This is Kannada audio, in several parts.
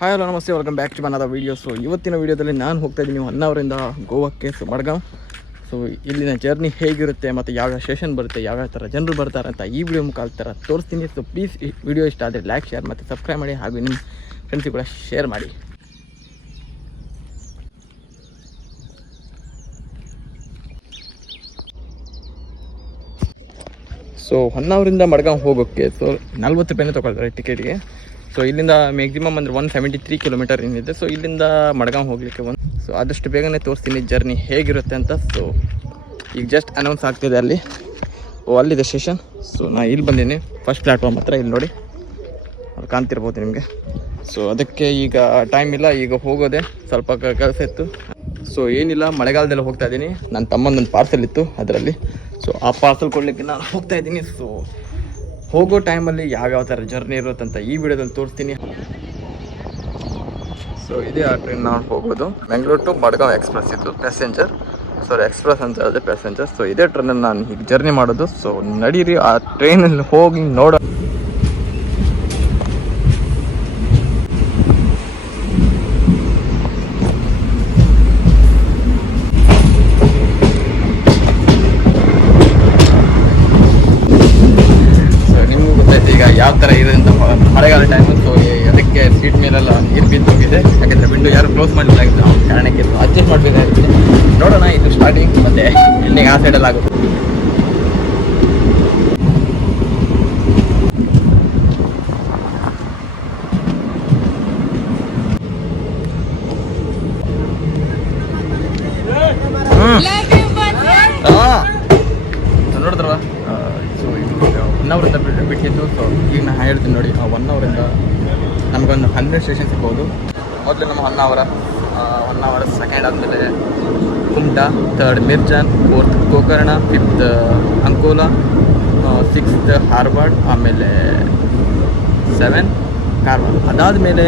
ಹಾಯ್ ಹಲೋ ನಮಸ್ತೆ, welcome back to another video. So ಇವತ್ತಿನ ವೀಡಿಯೋದಲ್ಲಿ ನಾನು ಹೋಗ್ತಾ ಇದ್ದೀನಿ ಹೊನ್ನಾವರಿಂದ ಗೋವಾಕ್ಕೆ. ಸೊ ಮಡ್ಗಾಂವ್. ಸೊ ಇಲ್ಲಿನ ಜರ್ನಿ ಹೇಗಿರುತ್ತೆ ಮತ್ತು ಯಾವ್ಯಾವ ಸ್ಟೇಷನ್ ಬರುತ್ತೆ, ಯಾವ್ಯಾವ ಥರ ಜನರು ಬರ್ತಾರೆ ಅಂತ ಈ ವಿಡಿಯೋ ಮುಖಾಂತರ ತೋರಿಸ್ತೀನಿ. ಸೊ ಪ್ಲೀಸ್ ಈ ವಿಡಿಯೋ ಇಷ್ಟ ಆದರೆ ಲೈಕ್, ಶೇರ್ ಮತ್ತು ಸಬ್ಸ್ಕ್ರೈಬ್ ಮಾಡಿ, ಹಾಗೂ ನಿಮ್ಮ ಫ್ರೆಂಡ್ಸಿಗೆ ಕೂಡ ಶೇರ್ ಮಾಡಿ. ಸೊ ಹೊನ್ನಾವರಿಂದ ಮಡ್ಗಾಂವ್ ಹೋಗೋಕ್ಕೆ ಸೊ 40 ರೂಪಾಯಿನೇ ತೊಗೊಳ್ತಾರೆ ಟಿಕೆಟ್ಗೆ. ಸೊ ಇಲ್ಲಿಂದ ಮ್ಯಾಕ್ಸಿಮಮ್ ಅಂದರೆ 173 ಕಿಲೋಮೀಟರ್ ಏನಿದೆ. ಸೊ ಇಲ್ಲಿಂದ ಮಡ್ಗಾಂವ್ ಹೋಗಲಿಕ್ಕೆ ಸೊ ಆದಷ್ಟು ಬೇಗನೆ ತೋರಿಸ್ತೀನಿ ಜರ್ನಿ ಹೇಗಿರುತ್ತೆ ಅಂತ. ಸೊ ಈಗ ಜಸ್ಟ್ ಅನೌನ್ಸ್ ಆಗ್ತಿದೆ ಅಲ್ಲಿ. ಅಲ್ಲಿದೆ ಸ್ಟೇಷನ್. ಸೊ ನಾನು ಇಲ್ಲಿ ಬಂದೀನಿ, ಫಸ್ಟ್ ಪ್ಲ್ಯಾಟ್ಫಾರ್ಮ್ ಹತ್ರ. ಇಲ್ಲಿ ನೋಡಿ, ಅದು ಕಾಣ್ತಿರ್ಬೋದು ನಿಮಗೆ. ಸೊ ಅದಕ್ಕೆ ಈಗ ಟೈಮ್ ಇಲ್ಲ, ಈಗ ಹೋಗೋದೆ ಸ್ವಲ್ಪ ಕೆಲಸ ಇತ್ತು. ಸೊ ಏನಿಲ್ಲ, ಮಳೆಗಾಲದಲ್ಲಿ ಹೋಗ್ತಾ ಇದ್ದೀನಿ. ನನ್ನ ತಮ್ಮಂದೊಂದು ಪಾರ್ಸಲ್ ಇತ್ತು ಅದರಲ್ಲಿ. ಸೊ ಆ ಪಾರ್ಸಲ್ ಕೊಡಲಿಕ್ಕೆ ನಾನು ಹೋಗ್ತಾ ಇದ್ದೀನಿ. ಸೊ ಹೋಗೋ ಟೈಮಲ್ಲಿ ಯಾವ್ಯಾವ ಥರ ಜರ್ನಿ ಇರುತ್ತಂತ ಈ ವಿಡಿಯೋದಲ್ಲಿ ತೋರಿಸ್ತೀನಿ. ಸೊ ಇದೇ ಆ ಟ್ರೈನ್ ನಾನು ಹೋಗೋದು, ಬೆಂಗಳೂರು ಟು ಮಡ್ಗಾಂವ್ ಎಕ್ಸ್ಪ್ರೆಸ್. ಇದು ಪ್ಯಾಸೆಂಜರ್, ಎಕ್ಸ್ಪ್ರೆಸ್ ಅಂತ ಹೇಳಿದೆ ಪ್ಯಾಸೆಂಜರ್. ಸೊ ಇದೇ ಟ್ರೈನಲ್ಲಿ ನಾನು ಈಗ ಜರ್ನಿ ಮಾಡೋದು. ಸೊ ನಡೀರಿ ಆ ಟ್ರೈನಲ್ಲಿ ಹೋಗಿ ನೋಡೋ. ಈಗ ಯಾವ ಥರ ಇದೆ ಅಂತ ಮಳೆಗಾಲ ಟೈಮು. ಸೊ ಅದಕ್ಕೆ ಸೀಟ್ ಮೇಲೆಲ್ಲ ನೀರು ಬಿದ್ದು ಹೋಗಿದೆ, ಯಾಕಂದರೆ ವಿಂಡೋ ಯಾರು ಕ್ಲೋಸ್ ಮಾಡಲಿಲ್ಲ ಆ ಕಾರಣಕ್ಕೆ. ಸೊ ಅಡ್ಜಸ್ಟ್ ಮಾಡಬೇಕಾಗಿರುತ್ತೆ. ನೋಡೋಣ, ಇದು ಸ್ಟಾರ್ಟಿಂಗ್ ಮತ್ತು ಎಂಡಿಂಗ್ ಆ ಸೈಡಲ್ಲಿ ಆಗುತ್ತೆ. ನೋಡಿದ್ರವ. ಸೊ ಇದು 1 ಅವರಿಂದ ಬಿಟ್ಟಿದ್ದು. ಸೊ ಈಗ ನಾನು ಹೇಳ್ತೀನಿ ನೋಡಿ, 1 ಅವರಿಂದ ನಮಗೊಂದು 100 ಸ್ಟೇಷನ್ ಸಿಗ್ಬೋದು. ಮೊದಲು ನಮ್ಮ 1 ಅವರ್, ಸೆಕೆಂಡ್ ಆದಮೇಲೆ Kumta, 3rd Mirjan, 4th Gokarna, 5th Ankola, 6th ಹಾರ್ವಾಡ್, ಆಮೇಲೆ 7 ಕಾರವಾರ. ಅದಾದಮೇಲೆ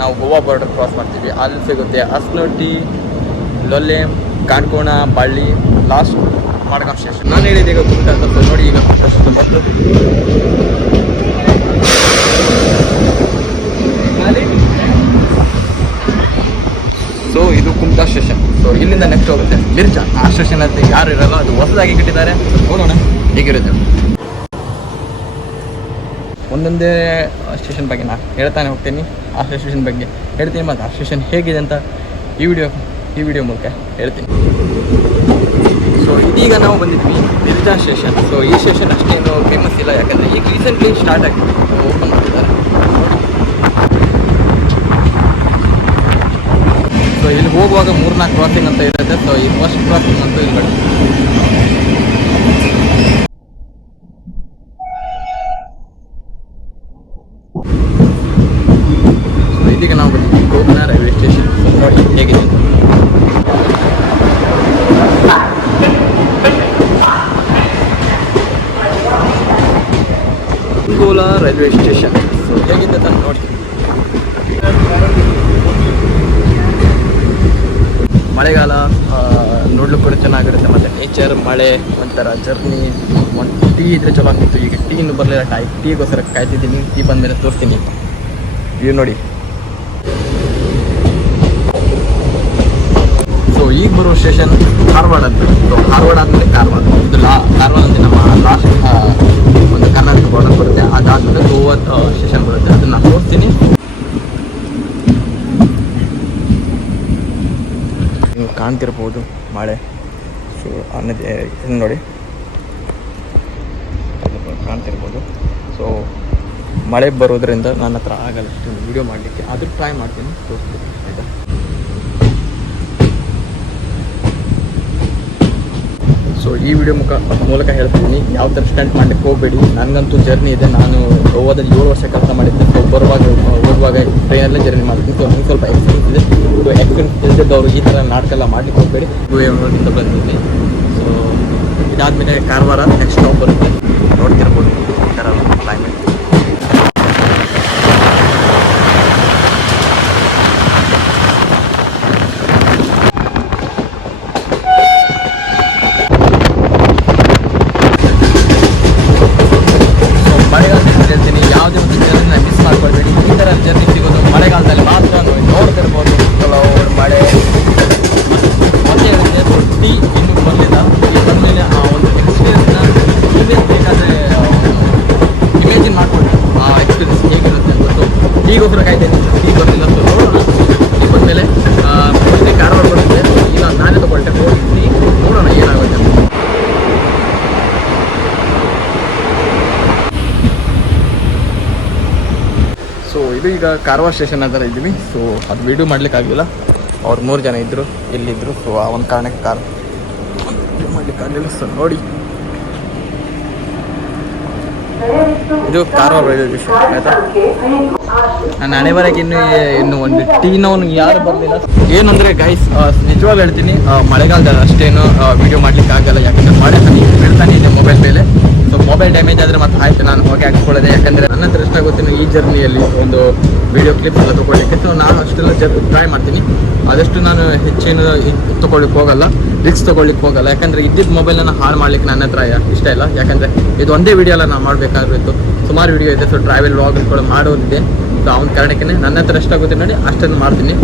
ನಾವು ಗೋವಾ ಬಾರ್ಡರ್ ಕ್ರಾಸ್ ಮಾಡ್ತೀವಿ. ಅಲ್ಲಿ ಸಿಗುತ್ತೆ ಅಸ್ನೋಟಿ, ಲೊಲ್ಲೆಮ್, ಕಾಣ್ಕೋಣ, ಬಳ್ಳಿ, ಲಾಸ್ಟ್ ಮಡ್ಗಾಂವ್ ಸ್ಟೇಷನ್. ನಾನು ಹೇಳಿದೆ ಈಗ ಕುಮ್ಟಾ ಅಂತ. ನೋಡಿ, ಈಗ ಸ್ಟೇಷನ್ ಬಂದು ಸೊ ಇದು ಕುಮ್ಟಾ ಸ್ಟೇಷನ್. ಸೊ ಇಲ್ಲಿಂದ ನೆಕ್ಸ್ಟ್ ಹೋಗುತ್ತೆ ಮಿರ್ಜಾನ್. ಆ ಸ್ಟೇಷನ್ ಅಂತ ಯಾರು ಇರಲ್ಲ, ಅದು ಹೊಸದಾಗಿ ಕಟ್ಟಿದ್ದಾರೆ. ನೋಡೋಣ ಹೇಗಿರುತ್ತೆ. ಒಂದೊಂದೇ ಸ್ಟೇಷನ್ ಬಗ್ಗೆ ನಾನು ಹೇಳ್ತಾನೆ ಹೋಗ್ತೀನಿ. ಆ ಸ್ಟೇಷನ್ ಬಗ್ಗೆ ಹೇಳ್ತೀನಿ ಮತ್ತು ಆ ಸ್ಟೇಷನ್ ಹೇಗಿದೆ ಅಂತ ಈ ವಿಡಿಯೋ ಮೂಲಕ ಹೇಳ್ತೀನಿ. ಸೊ ಇದೀಗ ನಾವು ಬಂದಿದ್ವಿ ಮಿರ್ಜಾನ್ ಸ್ಟೇಷನ್. ಸೊ ಈ ಸ್ಟೇಷನ್ ಅಷ್ಟೇನು ಫೇಮಸ್ ಇಲ್ಲ, ಯಾಕಂದರೆ ಈಗ ರೀಸೆಂಟ್ಲಿ ಸ್ಟಾರ್ಟ್ ಆಗಿದೆ, ಓಪನ್ ಮಾಡಿದ್ದಾರೆ. ಸೊ ಇಲ್ಲಿ ಹೋಗುವಾಗ 3-4 ಕ್ರಾಸಿಂಗ್ ಅಂತ ಇರುತ್ತೆ. ಸೊ ಈ ಫಸ್ಟ್ ಕ್ರಾಸಿಂಗ್ ಅಂತೂ ಇಲ್ಲಿ ಬರುತ್ತೆ. ಸೊ ಇದೀಗ ನಾವು ಬಂದಿದ್ವಿ ಗೋಕರ್ಣ ರೈಲ್ವೆ ಸ್ಟೇಷನ್. ನೋಡಿ ಹೇಗಿದೆ. Ankola railway station. ಸೊ ಹೇಗಿದೆ ಅಂತ ನೋಡಿ. ಮಳೆಗಾಲ ನೋಡ್ಲಿಕ್ಕೆ ಕೂಡ ಚೆನ್ನಾಗಿರುತ್ತೆ, ಮತ್ತು ನೇಚರ್, ಮಳೆ, ಒಂಥರ ಜರ್ನಿ. ಒಂದು ಟೀ ಇದ್ರೆ ಚಲೋ ಆಗ್ತಿತ್ತು. ಈಗ ಟೀ ಇನ್ನೂ ಬರಲಿಲ್ಲ. ಟೀಗೋಸ್ಕರ ಕಾಯ್ತಿದ್ದೀನಿ. ಟೀ ಬಂದಮೇಲೆ ತೋರಿಸ್ತೀನಿ. ಇದು ನೋಡಿ. ಸೊ ಈಗ ಬರೋ ಸ್ಟೇಷನ್ ಹಾರ್ವಾಡ್ ಅಂತ. ಸೊ ಹಾರ್ವಾಡ್ ಆದಮೇಲೆ ಕಾರವಾರ. ಇದು ಕಾರವಾರ ಅಂದರೆ ನಮ್ಮ ಲಾಸ್ಟ್ ಒಂದು ಕರ್ನಾಟಕ ಬಾರ್ಡರ್ ಬರುತ್ತೆ. ಅದಾದಮೇಲೆ ಗೋವಾ ಸ್ಟೇಷನ್ ಬರುತ್ತೆ, ಅದನ್ನು ನಾನು ತೋರಿಸ್ತೀನಿ. ನೀವು ಕಾಣ್ತಿರ್ಬೋದು ಮಳೆ. ಸೊ ಅನ್ನೋದೇ ನೋಡಿ, ಕಾಣ್ತಿರ್ಬೋದು. ಸೊ ಮಳೆ ಬರೋದ್ರಿಂದ ನನ್ನ ಹತ್ರ ಆಗಲ್ಲ ಇಷ್ಟೊಂದು ವೀಡಿಯೋ ಮಾಡಲಿಕ್ಕೆ, ಆದರೂ ಟ್ರೈ ಮಾಡ್ತೀನಿ, ತೋರಿಸ್ತೀನಿ. ಆಯಿತಾ? ಸೊ ಈ ವಿಡಿಯೋ ಮೂಲಕ ಹೇಳ್ತಿದ್ದೀನಿ, ಯಾವ ಥರ ಸ್ಟಂಟ್ ಮಾಡಲಿಕ್ಕೆ ಹೋಗಬೇಡಿ. ನನಗಂತೂ ಜರ್ನಿ ಇದೆ. ನಾನು ಗೋವಾದಲ್ಲಿ 7 ವರ್ಷ ಕೆಲಸ ಮಾಡಿದ್ದೆ. ಸೊ ಹೋಗುವಾಗ ಟ್ರೈನಲ್ಲೇ ಜರ್ನಿ ಮಾಡ್ತೀನಿ. ಸೊ ನನಗೆ ಸ್ವಲ್ಪ ಎಕ್ಸ್ಪೀರಿಯನ್ಸ್ ಇದೆ. ಸೊ ಎಕ್ಸ್ಪೀರಿಯನ್ಸ್ ಇಲ್ದಿದ್ದವರು ಈ ಥರ ನಾಟಕ ಮಾಡಲಿಕ್ಕೆ ಹೋಗಬೇಡಿ. ಗೋವಾದಿಂದ ಬಂದಿದ್ದೀನಿ. ಸೊ ಇದಾದಮೇಲೆ ಕಾರವಾರ ನೆಕ್ಸ್ಟ್ ಸ್ಟಾಪ್ ಬರುತ್ತೆ. ನೋಡ್ತಿರ್ಬೋದು ಈ ಥರ ಕ್ಲೈಮೇಟ್. ಮಳೆಗಾಲ ಹೇಳ್ತೀನಿ, ಯಾವುದೇ ಒಂದು ಜರ್ನಿನ ಮಿಸ್ ಮಾಡ್ಕೊಳ್ಬೇಡಿ. ಈ ಥರ ಜರ್ನಿ ಸಿಗೋದು ಮಳೆಗಾಲದಲ್ಲಿ ಮಾತ್ರ ನೋಡ್ತಿರ್ಬೋದು ಕೆಲವು ಮಳೆ ಮತ್ತೆ ಹೇಳಿದ್ರೆ ಟೀ ಇನ್ನೂ ಬರಲಿಲ್ಲ. ಟೀ ಬಂದಮೇಲೆ ಆ ಒಂದು ಎಕ್ಸ್ಪೀರಿಯನ್ಸ್ನ ನೀವೇ ಬೇಕಾದರೆ ಇಮೇಜಿನ್ ಮಾಡ್ಕೊಳ್ಳಿ ಆ ಎಕ್ಸ್ಪೀರಿಯನ್ಸ್ ಹೇಗಿರುತ್ತೆ ಅಂತ. ಸೊ ಟೀಗೋಸ್ಕರ ಕಾಯ್ತೇನೆ, ಟೀ ಬರಲಿಲ್ಲ. ಸೊ ನೋಡೋಣ, ಟೀ ಬಂದಮೇಲೆ ಮೋಸ್ಟ್ಲಿ ಕಾರವಾರ ಬರುತ್ತೆ. ಈಗ ನಾನೇ ತೊಗೊಳ್ತೆ ಟೀ, ನೋಡೋಣ ಏನಾಗುತ್ತೆ ಅಂತ. ಸೊ ಇದು ಈಗ ಕಾರವಾರ ಸ್ಟೇಷನ್ ಹತ್ರ ಇದ್ದೀವಿ. ಸೊ ಅದು ವಿಡಿಯೋ ಮಾಡ್ಲಿಕ್ಕಾಗಲಿಲ್ಲ, ಅವ್ರು 3 ಜನ ಇದ್ದರು, ಇಲ್ಲಿದ್ದರು. ಸೊ ಆ ಒಂದು ಕಾರಣಕ್ಕೆ ಕಾರ್ ಮಾಡ್ಲಿಕ್ಕಾಗಲಿಲ್ಲ. ಸೊ ನೋಡಿ, ಇದು ಕಾರವಾರ ರೈಲ್ವೆ ಸ್ಟೇಷನ್ ಆಯಿತಾ. ನಾನು ಹಣೆ ಬರೋಕೆ ಇನ್ನು ಒಂದು ಟೀನವನು ಯಾರು ಬರಲಿಲ್ಲ. ಏನಂದರೆ ಗೈಸ್, ನಿಜವಾಗ್ಲೂ ಹೇಳ್ತೀನಿ, ಮಳೆಗಾಲದಲ್ಲಿ ಅಷ್ಟೇನು ವೀಡಿಯೋ ಮಾಡ್ಲಿಕ್ಕೆ ಆಗಲ್ಲ. ಯಾಕಂದರೆ ಮಳೆ ಹನಿ ಬೀಳ್ತಾನೆ ಇದೆ ಮೊಬೈಲ್ ಮೇಲೆ. ಸೊ ಮೊಬೈಲ್ ಡ್ಯಾಮೇಜ್ ಆದರೆ ಮತ್ತೆ ಆಯಿತು, ನಾನು ಹೋಗಿ ಹಾಕ್ಕೊಳ್ಳೋದೆ. ಯಾಕಂದರೆ ನನ್ನ ಹತ್ರ ಎಷ್ಟಾಗುತ್ತೆ ಈ ಜರ್ನಿಯಲ್ಲಿ ಒಂದು ವೀಡಿಯೋ ಕ್ಲಿಪ್ ಎಲ್ಲ ತೊಗೊಳ್ಳಿಕ್ಕೆ. ಸೊ ನಾನು ಅಷ್ಟೆಲ್ಲ ಟ್ರೈ ಮಾಡ್ತೀನಿ. ಆದಷ್ಟು ನಾನು ಹೆಚ್ಚೇನು ತೊಗೊಳ್ಳಿಕ್ಕೆ ಹೋಗಲ್ಲ, ರಿಸ್ಕ್ ತೊಗೊಳ್ಳಿಕ್ಕೆ ಹೋಗಲ್ಲ. ಯಾಕಂದರೆ ಇದ್ದಿದ್ದ ಮೊಬೈಲನ್ನು ಹಾಳು ಮಾಡ್ಲಿಕ್ಕೆ ನನ್ನ ಹತ್ರ ಇಷ್ಟ ಇಲ್ಲ. ಯಾಕಂದರೆ ಇದು ಒಂದೇ ವೀಡಿಯೋ ಎಲ್ಲ ನಾನು ಮಾಡಬೇಕಾದ್ರೂ ಇತ್ತು, ಸುಮಾರು ವೀಡಿಯೋ ಇದೆ. ಸೊ ಟ್ರಾವೆಲ್ ವ್ಲಾಗ್ಗಳು ಮಾಡೋದಿದೆ. ಸೊ ಅವನ ಕಾರಣಕ್ಕೆ ನನ್ನ ಹತ್ರ ಎಷ್ಟಾಗುತ್ತೆ ನೋಡಿ ಅಷ್ಟನ್ನು ಮಾಡ್ತೀನಿ.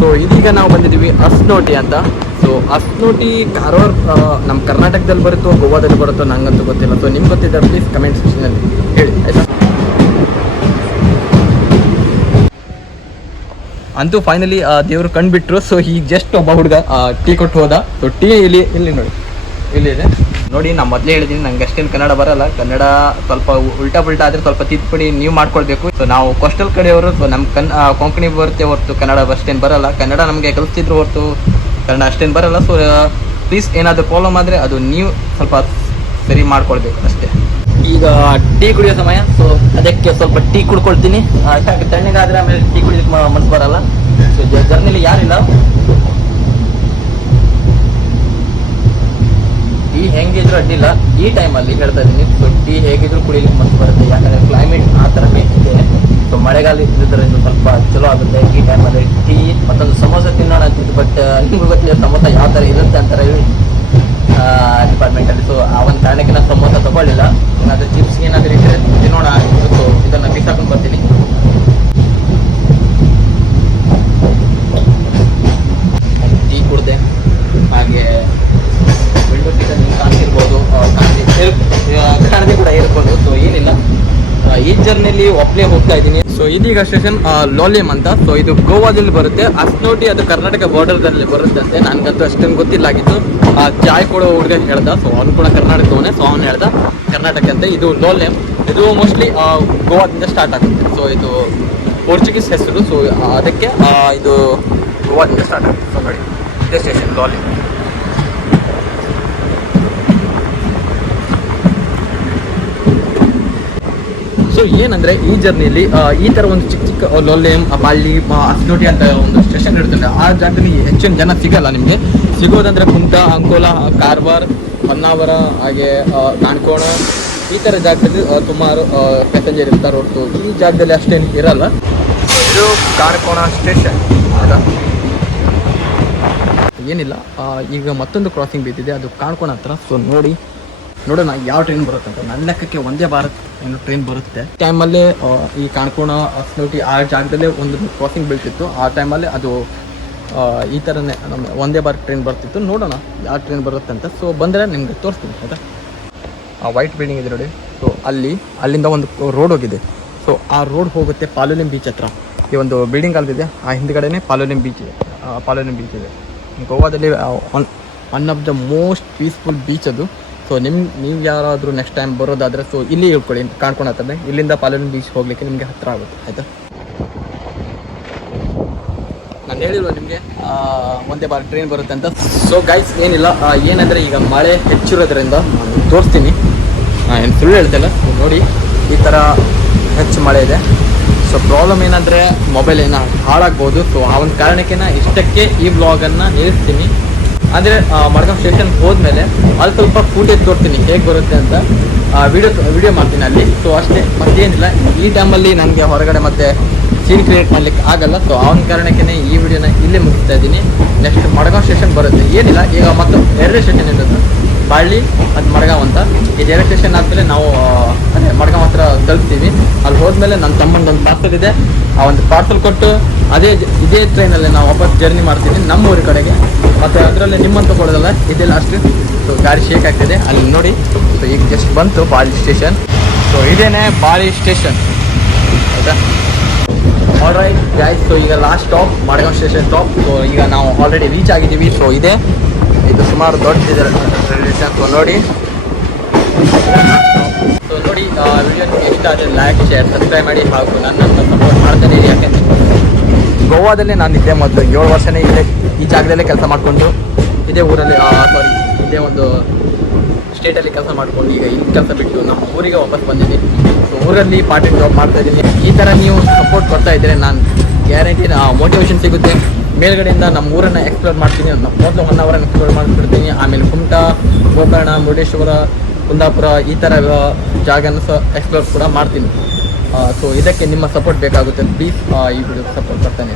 ಸೊ ಇದೀಗ ನಾವು ಬಂದಿದ್ದೀವಿ ಹಸ್ನೋಟಿ ಅಂತ. ಸೊ ಹಸ್ನೋಟಿ ಕಾರವಾರ ನಮ್ಮ ಕರ್ನಾಟಕದಲ್ಲಿ ಬರುತ್ತೋ ಗೋವಾದಲ್ಲಿ ಬರುತ್ತೋ ನಂಗಂತೂ ಗೊತ್ತಿಲ್ಲ. ಸೊ ನಿಮ್ಗೆ ಗೊತ್ತಿದ್ದರೆ ಪ್ಲೀಸ್ ಕಮೆಂಟ್ ಸೆಕ್ಷನಲ್ಲಿ ಹೇಳಿ ಆಯಿತಾ. ಅಂತೂ ಫೈನಲಿ ದೇವರು ಕಂಡುಬಿಟ್ರು. ಸೊ ಈಗ ಜಸ್ಟ್ ಒಬ್ಬ ಹುಡುಗ ಟೀ ಕೊಟ್ಟು ಹೋದ. ಸೊ ಟೀ ಇಲ್ಲಿ ನೋಡಿ, ಇಲ್ಲಿದೆ ನೋಡಿ. ನಾನು ಮೊದಲೇ ಹೇಳಿದ್ದೀನಿ, ನಂಗೆ ಅಷ್ಟೇನು ಕನ್ನಡ ಬರಲ್ಲ. ಕನ್ನಡ ಸ್ವಲ್ಪ ಉಲ್ಟಾ ಆದರೆ ಸ್ವಲ್ಪ ತಿದ್ದುಪಡಿ ನೀವು ಮಾಡ್ಕೊಳ್ಬೇಕು. ಸೊ ನಾವು ಕೋಸ್ಟಲ್ ಕಡೆಯವರು. ಸೊ ನಮ್ಮ ಕೊಂಕಣಿ ಬರುತ್ತೆ ಹೊರತು ಕನ್ನಡ ಅಷ್ಟೇನು ಬರಲ್ಲ. ಕನ್ನಡ ನಮಗೆ ಕಲಿಸ್ತಿದ್ರು ಹೊರತು ಕನ್ನಡ ಅಷ್ಟೇನು ಬರಲ್ಲ. ಸೊ ಪ್ಲೀಸ್ ಏನಾದರೂ ಪ್ರಾಬ್ಲಮ್ ಆದರೆ ಅದು ನೀವು ಸ್ವಲ್ಪ ಸರಿ ಮಾಡ್ಕೊಳ್ಬೇಕು ಅಷ್ಟೇ. ಈಗ ಟೀ ಕುಡಿಯೋ ಸಮಯ. ಸೊ ಅದಕ್ಕೆ ಸ್ವಲ್ಪ ಟೀ ಕುಡ್ಕೊಳ್ತೀನಿ. ತಣ್ಣಗಾದರೆ ಆಮೇಲೆ ಟೀ ಕುಡಿಯೋಕ್ಕೆ ಮನಸ್ಸು ಬರಲ್ಲ. ಸೊ ಜರ್ನಿಲಿ ಯಾರಿಲ್ಲ. ಟೀ ಹೆಂಗಿದ್ರು ಅಡ್ಡಿಲ್ಲ ಈ ಟೈಮಲ್ಲಿ ಹೇಳ್ತಾ ಇದ್ದೀನಿ. ಸೊ ಟೀ ಹೇಗಿದ್ರು ಕುಡಿಲಿಕ್ಕೆ ಮನಸ್ಸು ಬರುತ್ತೆ. ಯಾಕಂದರೆ ಕ್ಲೈಮೇಟ್ ಆ ಥರನೇ ಇದೆ. ಸೊ ಮಳೆಗಾಲ ಇದ್ದಿದ್ದರಿಂದ ಸ್ವಲ್ಪ ಚಲೋ ಆಗುತ್ತೆ ಈ ಟೈಮಲ್ಲಿ. ಟೀ ಮತ್ತೊಂದು ಸಮೋಸ ತಿನ್ನೋಣ ಅಂತಿದ್ದು, ಬಟ್ ನಿಮ್ಗೆ ಗೊತ್ತಿಲ್ಲ ಸಮೋಸ ಯಾವ ಥರ ಇರುತ್ತೆ ಅಂತಾರೆ ಡಿಪಾರ್ಟ್ಮೆಂಟಲ್ಲಿ. ಸೊ ಆ ಒಂದು ಕಾರಣಕ್ಕೆ ನಾನು ಸಮೋಸ ತೊಗೊಳ್ಳಿಲ್ಲ. ಏನಾದರೂ ಚಿಪ್ಸ್ ಏನಾದರೂ ಇದ್ದರೆ ತಿನ್ನೋಣ. ಸೊ ಇದನ್ನು ಬಿಸಾಕೊಂಡು ಬರ್ತೀನಿ. ಟೀ ಕುಡಿದೆ, ಹಾಗೆ ವಿಂಡೋ ಸೀಟ ನೀವು ಕಾಣ್ತಿರ್ಬೋದು, ಕಾಣದೆ ಕೂಡ ಇರ್ಬೋದು. ಸೊ ಏನಿಲ್ಲ, ಈ ಜರ್ನಿಯಲ್ಲಿ ಒಬ್ಬನೇ ಹೋಗ್ತಾ ಇದ್ದೀನಿ. ಸೊ ಇದೀಗ ಸ್ಟೇಷನ್ ಲೋಲಿಯಂ ಅಂತ. ಸೊ ಇದು ಗೋವಾದಲ್ಲಿ ಬರುತ್ತೆ. ಹಸ್ನೋಟಿ ಅದು ಕರ್ನಾಟಕ ಬಾರ್ಡರ್ದಲ್ಲಿ ಬರುತ್ತೆ ಅಂತೆ. ನನಗಂತೂ ಅಷ್ಟೊಂದು ಗೊತ್ತಿಲ್ಲಾಗಿತ್ತು. ಚಾಯ್ ಕೊಡೋ ಹುಡುಗ ಹೇಳ್ದ. ಸೊ ಅವನು ಕೂಡ ಕರ್ನಾಟಕದವನೇ. ಸೊ ಅವನು ಹೇಳ್ದ ಕರ್ನಾಟಕ ಅಂತ. ಇದು ಲೋಲಿಯಂ, ಇದು ಮೋಸ್ಟ್ಲಿ ಗೋವಾದಿಂದ ಸ್ಟಾರ್ಟ್ ಆಗುತ್ತೆ. ಸೊ ಇದು ಪೋರ್ಚುಗೀಸ್ ಹೆಸರು. ಸೊ ಅದಕ್ಕೆ ಇದು ಗೋವಾದಿಂದ ಸ್ಟಾರ್ಟ್ ಆಗುತ್ತೆ. ಸೊ ನೋಡಿ, ಇದೇ ಸ್ಟೇಷನ್ ಲೋಲಿಯಂ. ಸೊ ಏನಂದರೆ ಈ ಜರ್ನಿಯಲ್ಲಿ ಈ ಥರ ಒಂದು ಚಿಕ್ಕ ಚಿಕ್ಕ ಲೋಲಿಯಂ, ಬಾಲಿ, ಹಸ್ನೋಟಿ ಅಂತ ಒಂದು ಸ್ಟೇಷನ್ ಇರ್ತದೆ. ಆ ಜಾಗದಲ್ಲಿ ಹೆಚ್ಚಿನ ಜನ ಸಿಗಲ್ಲ. ನಿಮಗೆ ಸಿಗೋದಂದರೆ ಕುಮಟಾ, ಅಂಕೋಲಾ, ಕಾರವಾರ, ಹೊನ್ನಾವರ, ಹಾಗೆ ಕಾಣ್ಕೋಣ, ಈ ಥರ ಜಾಗದಲ್ಲಿ ಸುಮಾರು ಪ್ಯಾಸೆಂಜರ್ ಇರ್ತಾರೆ ಹೊರತು ಈ ಜಾಗದಲ್ಲಿ ಅಷ್ಟೇನು ಇರಲ್ಲ. ಇದು ಕಾಣ್ಕೋಣ ಸ್ಟೇಷನ್ ಆಯಿತಾ. ಏನಿಲ್ಲ, ಈಗ ಮತ್ತೊಂದು ಕ್ರಾಸಿಂಗ್ ಬಿದ್ದಿದೆ, ಅದು ಕಾಣ್ಕೋಣ ಹತ್ರ. ಸೊ ನೋಡೋಣ ಯಾವ ಟ್ರೈನ್ ಬರುತ್ತೆ ಅಂತ. ನನ್ನ ಲೆಕ್ಕಕ್ಕೆ ವಂದೇ ಭಾರತ್ ಏನು ಟ್ರೈನ್ ಬರುತ್ತೆ. ಟೈಮಲ್ಲೇ ಈ ಕಾಣ್ಕೋಣ ಹಸ್ನೋಟಿ ಆ ಜಾಗದಲ್ಲೇ ಒಂದು ಕ್ರಾಸಿಂಗ್ ಬೀಳ್ತಿತ್ತು. ಆ ಟೈಮಲ್ಲಿ ಅದು ಈ ಥರನೇ ನಮ್ಮ ವಂದೇ ಭಾರತ್ ಟ್ರೈನ್ ಬರ್ತಿತ್ತು. ನೋಡೋಣ ಯಾವ ಟ್ರೈನ್ ಬರುತ್ತೆ ಅಂತ. ಸೊ ಬಂದರೆ ನಿಮ್ಗೆ ತೋರಿಸ್ತೀನಿ ಆಯಿತಾ. ಆ ವೈಟ್ ಬಿಲ್ಡಿಂಗ್ ಇದೆ ನೋಡಿ. ಸೊ ಅಲ್ಲಿಂದ ಒಂದು ರೋಡ್ ಹೋಗಿದೆ. ಸೊ ಆ ರೋಡ್ ಹೋಗುತ್ತೆ ಪಾಲೋಲಿಂ ಬೀಚ್ ಹತ್ರ. ಈ ಒಂದು ಬಿಲ್ಡಿಂಗ್ ಅಲ್ಲಿದೆ, ಆ ಹಿಂದ್ಗಡೆನೇ ಪಾಲೋಲಿಂ ಬೀಚ್ ಇದೆ. ಇದೆ ಗೋವಾದಲ್ಲಿ one of the most peaceful beach ಅದು. ಸೊ ನೀವು ಯಾರಾದರೂ ನೆಕ್ಸ್ಟ್ ಟೈಮ್ ಬರೋದಾದರೆ ಸೊ ಇಲ್ಲಿ ಇಳ್ಕೊಳ್ಳಿ, ಕಾಣ್ಕೊಂಡು ಹತ್ತದೆ. ಇಲ್ಲಿಂದ ಪಾಲೋಲಿಂ ಬೀಚ್ ಹೋಗಲಿಕ್ಕೆ ನಿಮಗೆ ಹತ್ತಿರ ಆಗುತ್ತೆ ಆಯಿತಾ. ನಾನು ಹೇಳಿಲ್ವ ನಿಮಗೆ ಒಂದೇ ಬಾರಿ ಟ್ರೈನ್ ಬರುತ್ತೆ ಅಂತ. ಸೊ ಗೈಸ್ ಏನಿಲ್ಲ, ಏನಂದರೆ ಈಗ ಮಳೆ ಹೆಚ್ಚಿರೋದ್ರಿಂದ ನಾನು ತೋರಿಸ್ತೀನಿ. ಏನು ಸುಳ್ಳು ಹೇಳ್ತಿಲ್ಲ. ನೋಡಿ ಈ ಥರ ಹೆಚ್ಚು ಮಳೆ ಇದೆ. ಸೊ ಪ್ರಾಬ್ಲಮ್ ಏನಂದರೆ ಮೊಬೈಲ್ ಏನೋ ಹಾಳಾಗ್ಬೋದು. ಸೊ ಆ ಒಂದು ಕಾರಣಕ್ಕೆ ಇಷ್ಟಕ್ಕೆ ಈ ವ್ಲಾಗನ್ನು ನಿಲ್ಲಿಸ್ತೀನಿ. ಅಂದರೆ ಮಡ್ಗಾಂವ್ ಸ್ಟೇಷನ್ ಹೋದ್ಮೇಲೆ ಅಲ್ಲಿ ಸ್ವಲ್ಪ ಫುಟೇಜ್ ತೋರಿಸ್ತೀನಿ ಹೇಗೆ ಬರುತ್ತೆ ಅಂತ. ವಿಡಿಯೋ ಮಾಡ್ತೀನಿ ಅಲ್ಲಿ. ಸೊ ಅಷ್ಟೇ, ಮತ್ತೇನಿಲ್ಲ. ಈ ಟೈಮಲ್ಲಿ ನನಗೆ ಹೊರಗಡೆ ಮತ್ತೆ ಸೀನ್ ಕ್ರಿಯೇಟ್ ಮಾಡಲಿಕ್ಕೆ ಆಗಲ್ಲ. ಸೊ ಆ ಒಂದು ಕಾರಣಕ್ಕೆ ಈ ವಿಡಿಯೋನ ಇಲ್ಲೇ ಮುಗಿಸ್ತಾ ಇದ್ದೀನಿ. ನೆಕ್ಸ್ಟ್ ಮಡ್ಗಾಂವ್ ಸ್ಟೇಷನ್ ಬರುತ್ತೆ. ಏನಿಲ್ಲ, ಈಗ ಮತ್ತು ಎರಡೇ ಸ್ಟೇಷನ್ ಇರೋದು. ಬಾಳ್ಲಿ ಅದು ಮಡ್ಗಾಂವ್ ಅಂತ. ಈ ರೈಲ್ವೆ ಸ್ಟೇಷನ್ ಆದಮೇಲೆ ನಾವು ಅದೇ ಮಡ್ಗಾಂವ್ ಹತ್ರ ತಲುಪ್ತೀವಿ. ಅಲ್ಲಿ ಹೋದ್ಮೇಲೆ ನನ್ನ ತಮ್ಮಂದೊಂದು ಪಾರ್ಸಲ್ ಇದೆ, ಆ ಒಂದು ಪಾರ್ಸಲ್ ಕೊಟ್ಟು ಇದೇ ಟ್ರೈನಲ್ಲಿ ನಾವು ವಾಪಸ್ ಜರ್ನಿ ಮಾಡ್ತೀವಿ ನಮ್ಮ ಊರ ಕಡೆಗೆ. ಮತ್ತು ಅದರಲ್ಲಿ ನಿಮ್ಮಂತ ಕೊಡೋದಲ್ಲ, ಇದೆಲ್ಲ ಅಷ್ಟು. ಸೊ ಗಾಡಿ ಶೇಕ್ ಆಗ್ತಿದೆ ಅಲ್ಲಿ ನೋಡಿ. ಸೊ ಈಗ ಜಸ್ಟ್ ಬಂತು ಬಾಳಿ ಸ್ಟೇಷನ್. ಸೊ ಇದೇನೆ ಬಾಳಿ ಸ್ಟೇಷನ್ ಆಯಿತಾ. ಆಲ್ರೈಟ್ ಗೈಸ್, ಸೊ ಈಗ last stop Madgaon station stop. So ಈಗ ನಾವು ಆಲ್ರೆಡಿ ರೀಚ್ ಆಗಿದ್ದೀವಿ. ಸೊ ಇದು ಸುಮಾರು ದೊಡ್ಡದಿದೆ ರೈಲ್ವೆ ಸ್ಟೇಷನ್. ಸೊ ನೋಡಿ ವಿಡಿಯೋ ನಿಮಗೆ ಇಷ್ಟ ಆದರೆ ಲೈಕ್, ಶೇರ್, ಸಬ್ಸ್ಕ್ರೈಬ್ ಮಾಡಿ ಹಾಗೂ ನನ್ನನ್ನು ಸಪೋರ್ಟ್ ಮಾಡ್ತಾನೆ ಇರಿ. ಯಾಕೆಂದರೆ ಗೋವಾದಲ್ಲೇ ನಾನು ಇದ್ದೆ ಮೊದಲು 7 ವರ್ಷನೇ ಇಲ್ಲೇ ಈ ಜಾಗದಲ್ಲೇ ಕೆಲಸ ಮಾಡಿಕೊಂಡು ಇದೇ ಊರಲ್ಲಿ ಇದೇ ಒಂದು ಸ್ಟೇಟಲ್ಲಿ ಕೆಲಸ ಮಾಡ್ಕೊಂಡು ಈಗ ಇಲ್ಲಿ ಕೆಲಸ ಬಿಟ್ಟು ನಮ್ಮ ಊರಿಗೆ ವಾಪಸ್ ಬಂದಿದ್ದೀನಿ. ಸೊ ಊರಲ್ಲಿ ಪಾರ್ಟ್ ಟೈಮ್ ಜಾಬ್ ಮಾಡ್ತಾ ಇದ್ದೀನಿ. ಈ ಥರ ನೀವು ಸಪೋರ್ಟ್ ಕೊಡ್ತಾ ಇದ್ದರೆ ನಾನು ಗ್ಯಾರಂಟಿ ಮೋಟಿವೇಶನ್ ಸಿಗುತ್ತೆ. ಮೇಲ್ಗಡೆಯಿಂದ ನಮ್ಮ ಊರನ್ನು ಎಕ್ಸ್ಪ್ಲೋರ್ ಮಾಡ್ತೀನಿ. ಮೊದಲು 1 ಅವರನ್ನು ಎಕ್ಸ್ಪ್ಲೋರ್ ಮಾಡಿಬಿಡ್ತೀನಿ. ಆಮೇಲೆ ಕುಮಟಾ, ಗೋಕರ್ಣ, ಮುರುಡೇಶ್ವರ, ಕುಂದಾಪುರ ಈ ಥರ ಜಾಗನ ಎಕ್ಸ್ಪ್ಲೋರ್ ಕೂಡ ಮಾಡ್ತೀನಿ. ಸೊ ಇದಕ್ಕೆ ನಿಮ್ಮ ಸಪೋರ್ಟ್ ಬೇಕಾಗುತ್ತೆ. ಪ್ಲೀಸ್ ಈ ವಿಡಿಯೋ ಸಪೋರ್ಟ್ ಮಾಡ್ತಾನೆ.